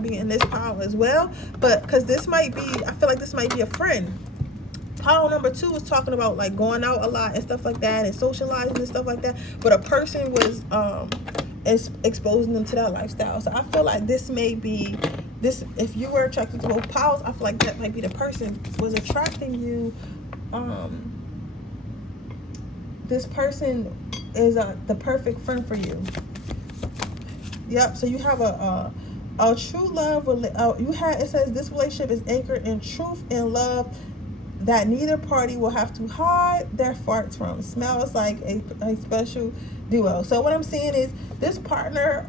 be in this pile as well. But because I feel like this might be a friend. Pile number 2 was talking about like going out a lot and stuff like that and socializing and stuff like that, but a person was exposing them to that lifestyle. So I feel like this may be this. If you were attracted to both piles, I feel like that might be the person was attracting you. This person is the perfect friend for you. Yep. So you have a A true love, it says this relationship is anchored in truth and love that neither party will have to hide their farts from. Smells like a special duo. So what I'm saying is this partner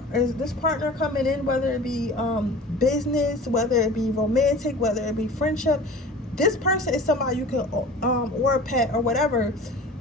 coming in, whether it be business, whether it be romantic, whether it be friendship. This person is somebody you can or a pet or whatever.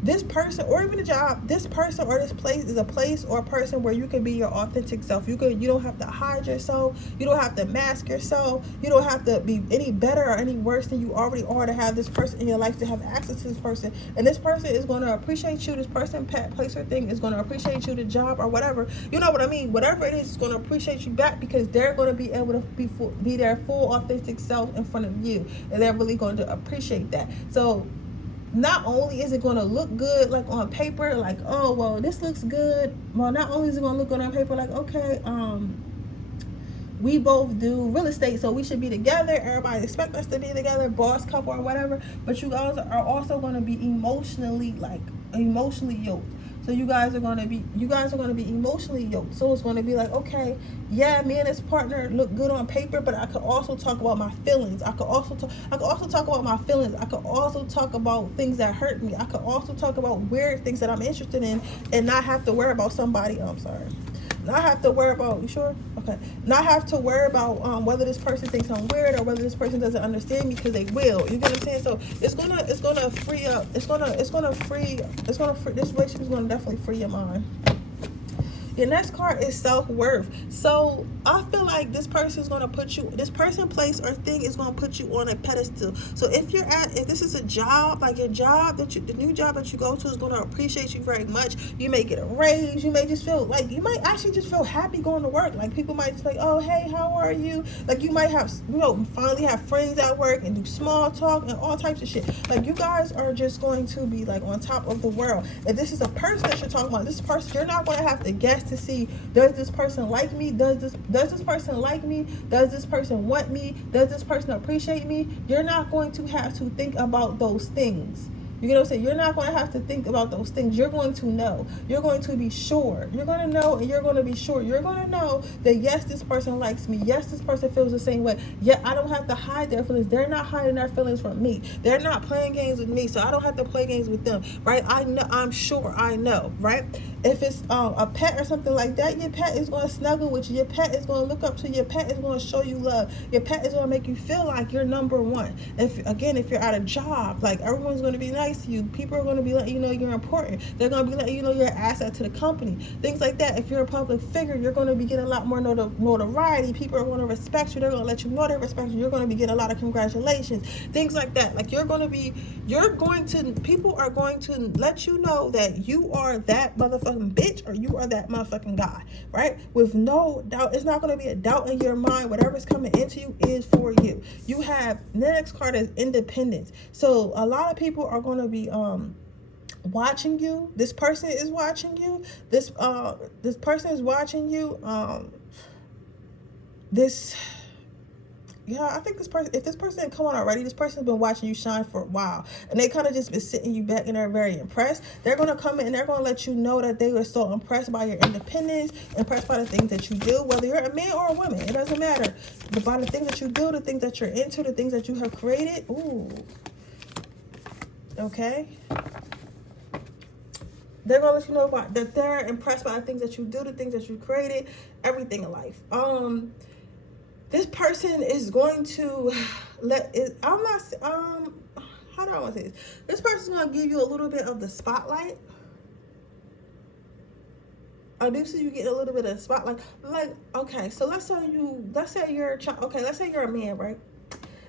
This person, or even a job, this person or this place is a place or a person where you can be your authentic self. You don't have to hide yourself. You don't have to mask yourself. You don't have to be any better or any worse than you already are to have this person in your life, to have access to this person. And this person is going to appreciate you. This person, pet, place, or thing is going to appreciate you, the job or whatever. You know what I mean? Whatever it is going to appreciate you back, because they're going to be able to be their full authentic self in front of you. And they're really going to appreciate that. So not only is it going to look good like on paper, like, oh well, this looks good. Well, not only is it going to look good on paper, like, okay, we both do real estate, so we should be together. Everybody expect us to be together, boss couple or whatever. But you guys are also going to be emotionally yoked. So you guys are going to be emotionally yoked. So it's going to be like, okay, yeah, me and this partner look good on paper, but I could also talk about my feelings. I could also talk about my feelings. I could also talk about things that hurt me. I could also talk about weird things that I'm interested in, and not have to worry about somebody. I'm sorry. Not have to worry about, you sure? Okay. Not have to worry about whether this person thinks I'm weird or whether this person doesn't understand me, because they will. You get what I'm saying? So it's gonna free up. This relationship is gonna definitely free your mind. Your next card is self-worth. So I feel like this person, place, or thing is going to put you on a pedestal. So if this is a job, like the new job that you go to is going to appreciate you very much. You may get a raise. You may just feel like, you might actually just feel happy going to work. Like people might just be like, oh, hey, how are you? Like you might have, finally have friends at work and do small talk and all types of shit. Like you guys are just going to be like on top of the world. If this is a person that you're talking about, this person, you're not going to have to guess to see, does this person like me? Does this person like me? Does this person want me? Does this person appreciate me? You're not going to have to think about those things. You get what I'm saying? You're not going to have to think about those things. You're going to know. You're going to be sure. You're going to know, and you're going to be sure. You're going to know that, yes, this person likes me. Yes, this person feels the same way. Yet I don't have to hide their feelings. They're not hiding their feelings from me. They're not playing games with me, so I don't have to play games with them, right? I know. I'm sure I know, right? If it's a pet or something like that, your pet is going to snuggle with you. Your pet is going to look up to you. Your pet is going to show you love. Your pet is going to make you feel like you're number one. If you're at a job, like everyone's going to be nice to you. People are going to be letting you know you're important. They're going to be letting you know you're an asset to the company. Things like that. If you're a public figure, you're going to be getting a lot more notoriety. People are going to respect you. They're going to let you know they respect you. You're going to be getting a lot of congratulations. Things like that. Like people are going to let you know that you are that motherfucking bitch, or you are that motherfucking guy, right? With no doubt. It's not going to be a doubt in your mind. Whatever's coming into you is for you. You have, the next card is independence. So a lot of people are going to be watching you. This person is watching you. This person is watching you. I think this person, if this person didn't come on already, this person's been watching you shine for a while, and they kind of just been sitting you back, and they're very impressed. They're going to come in and they're going to let you know that they were so impressed by your independence, impressed by the things that you do, whether you're a man or a woman, it doesn't matter. But by the things that you do, the things that you're into, the things that you have created. Ooh. Okay. They're going to let you know that they're impressed by the things that you do, the things that you created, everything in life. This person is going to how do I want to say this? This person's going to give you a little bit of the spotlight. I do see you getting a little bit of the spotlight. Like, okay, so let's say you're a man, right?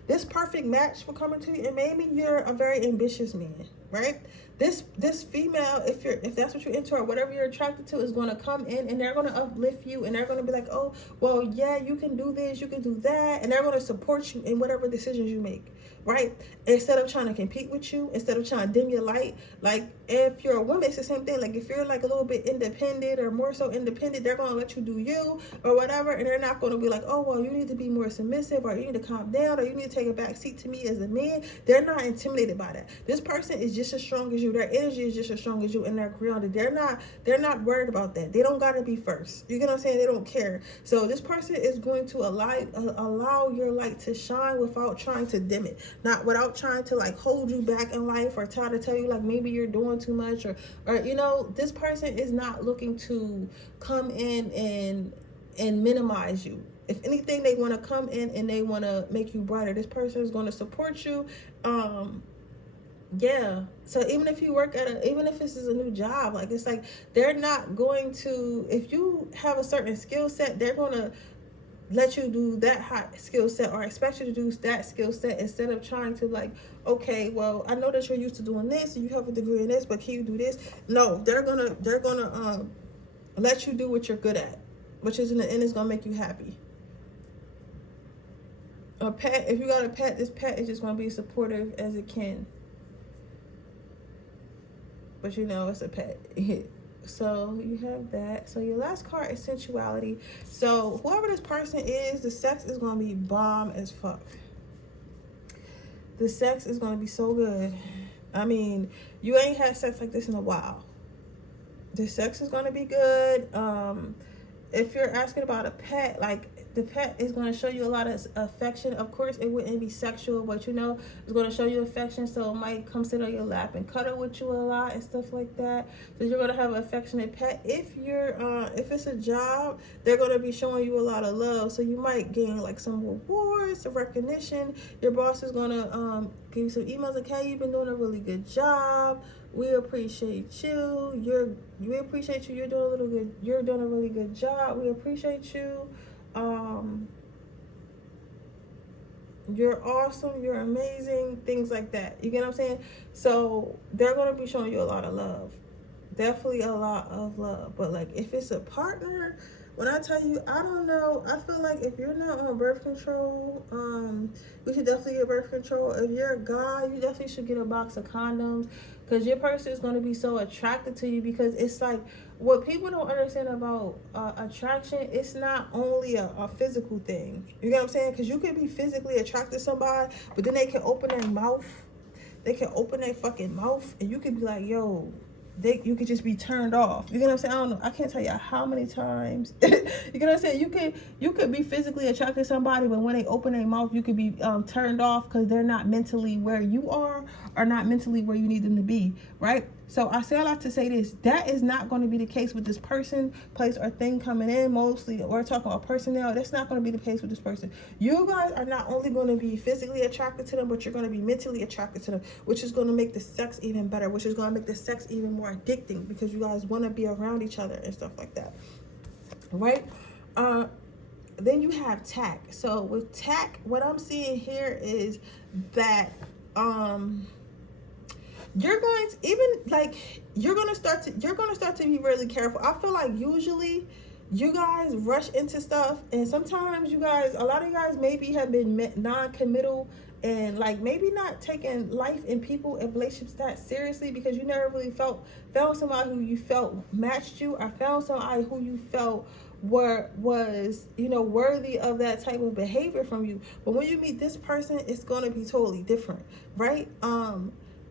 This perfect match will come into you, and maybe you're a very ambitious man, right? This female, if that's what you're into or whatever you're attracted to, is going to come in, and they're going to uplift you, and they're going to be like, oh, well, yeah, you can do this, you can do that, and they're going to support you in whatever decisions you make. right? Instead of trying to compete with you, instead of trying to dim your light. Like if you're a woman, it's the same thing. Like if you're like a little bit independent or more so independent, they're gonna let you do you or whatever, and they're not gonna be like, oh well, you need to be more submissive, or you need to calm down, or you need to take a back seat to me as a man. They're not intimidated by that. This person is just as strong as you. Their energy is just as strong as you, and they're grounded. They're not worried about that. They don't gotta be first. You get what I'm saying? They don't care. So this person is going to allow your light to shine without trying to dim it, not without trying to like hold you back in life or try to tell you like maybe you're doing too much, or you know, this person is not looking to come in and minimize you. If anything, they want to come in and they want to make you brighter. This person is going to support you. Yeah. So even if you work at even if this is a new job, like it's like they're not going to, if you have a certain skill set, they're going to let you do that hot skill set or expect you to do that skill set instead of trying to like, okay, well, I know that you're used to doing this and you have a degree in this, but can you do this? No, they're gonna let you do what you're good at, which is in the end is gonna make you happy. A pet, if you got a pet, this pet is just gonna be supportive as it can. But you know it's a pet. So you have that. So your last card is sensuality. So whoever this person is, the sex is going to be bomb as fuck. The sex is going to be so good. I mean, you ain't had sex like this in a while. The sex is going to be good. If you're asking about a pet, like the pet is going to show you a lot of affection. Of course, it wouldn't be sexual, but you know, it's going to show you affection. So it might come sit on your lap and cuddle with you a lot and stuff like that. So you're going to have an affectionate pet. If you're, if it's a job, they're going to be showing you a lot of love. So you might gain like some rewards, some recognition. Your boss is going to give you some emails like, hey, you've been doing a really good job. We appreciate you. We appreciate you. You're doing a really good job. We appreciate you. You're awesome. You're amazing. Things like that. You get what I'm saying? So they're going to be showing you a lot of love. Definitely a lot of love. But like if it's a partner, when I tell you, I don't know. I feel like if you're not on birth control, we should definitely get birth control. If you're a guy, you definitely should get a box of condoms, because your person is going to be so attracted to you. Because it's like, what people don't understand about attraction, it's not only a physical thing. You get what I'm saying? Because you can be physically attracted to somebody, but then they can open their mouth. They can open their fucking mouth, and you can be like, yo, you could just be turned off. You get what I'm saying? I don't know. I can't tell you how many times. You get what I'm saying? You could be physically attracted to somebody, but when they open their mouth, you could be turned off because they're not mentally where you are, or not mentally where you need them to be, right? So I say a lot to say this. That is not going to be the case with this person, place, or thing coming in. Mostly, we're talking about personnel. That's not going to be the case with this person. You guys are not only going to be physically attracted to them, but you're going to be mentally attracted to them, which is going to make the sex even better, which is going to make the sex even more addicting, because you guys want to be around each other and stuff like that, right? Then you have tact. So with tact, what I'm seeing here is that you're going to start to be really careful. I feel like usually you guys rush into stuff, and sometimes a lot of you guys maybe have been non-committal and like maybe not taking life and people and relationships that seriously, because you never really found somebody who you felt matched you, or found somebody who you felt was worthy of that type of behavior from you. But when you meet this person, it's going to be totally different, right?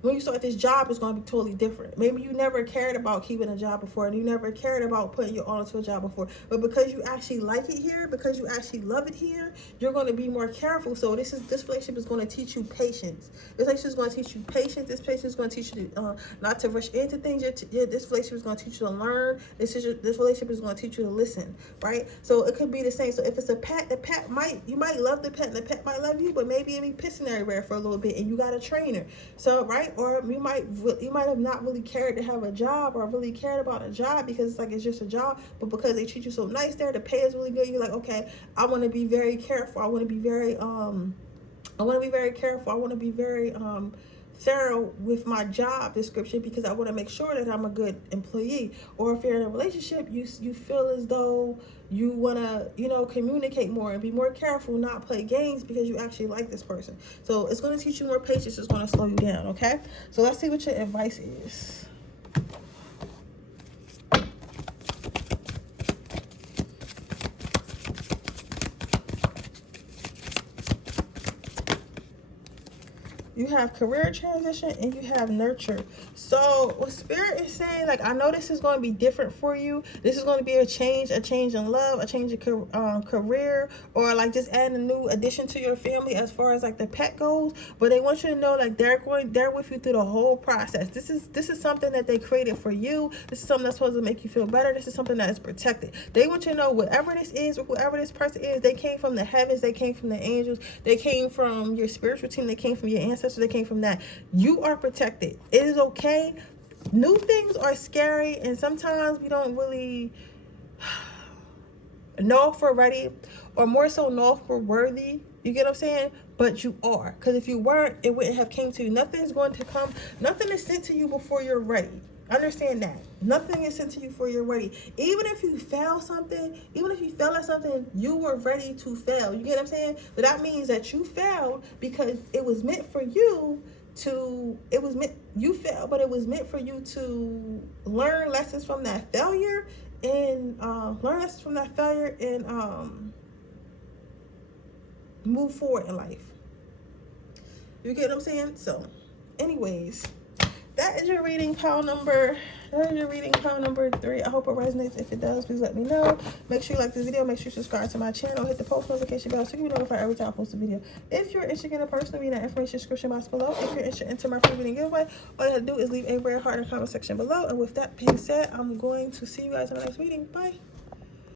When you start this job, it's going to be totally different. Maybe you never cared about keeping a job before, and you never cared about putting your all into a job before. But because you actually like it here, because you actually love it here, you're going to be more careful. So this relationship is going to teach you patience. This relationship is going to teach you patience. This relationship is going to teach you not to rush into things. This relationship is going to teach you to learn. This relationship is going to teach you to listen, right? So it could be the same. So if it's a pet, you might love the pet, and the pet might love you, but maybe it be pissing everywhere for a little bit, and you got to train her. So, right? Or you might have not really cared to have a job, or really cared about a job because it's just a job, but because they treat you so nice there, the pay is really good, you're like, okay, I want to be very careful. I want to be very careful. I want to be very thorough with my job description because I want to make sure that I'm a good employee. Or if you're in a relationship, you feel as though you want to, you know, communicate more and be more careful, not play games because you actually like this person. So it's going to teach you more patience. It's going to slow you down, okay? So let's see what your advice is. You have career transition and you have nurture. So what Spirit is saying, like, I know this is going to be different for you. This is going to be a change in love, a change of career, or like just adding a new addition to your family as far as like the pet goes. But they want you to know, like, they're with you through the whole process. This is something that they created for you. This is something that's supposed to make you feel better. This is something that is protected. They want you to know whatever this is or whoever this person is, they came from the heavens, they came from the angels, they came from your spiritual team, they came from your ancestors. They came from that. You are protected. It is okay. New things are scary, and sometimes we don't really know if we're ready, or more so know if we're worthy. You get what I'm saying? But you are, because if you weren't, it wouldn't have came to you. Nothing's going to come. Nothing is sent to you before you're ready. Understand that. Nothing is sent to you before you're ready. Even if you fail something, even if you fail at something, you were ready to fail. You get what I'm saying? But that means that you failed because it was meant for you to, you failed, but it was meant for you to learn lessons from that failure and move forward in life. You get what I'm saying? So anyways, that is your reading pile number 3. I hope it resonates. If it does, please let me know. Make sure you like this video. Make sure you subscribe to my channel. Hit the post notification bell so you can be notified every time I post a video. If you're interested in a personal reading, that information description box below. If you're interested in enter my free reading giveaway, all you have to do is leave a red heart in the comment section below. And with that being said, I'm going to see you guys in the next reading. Bye.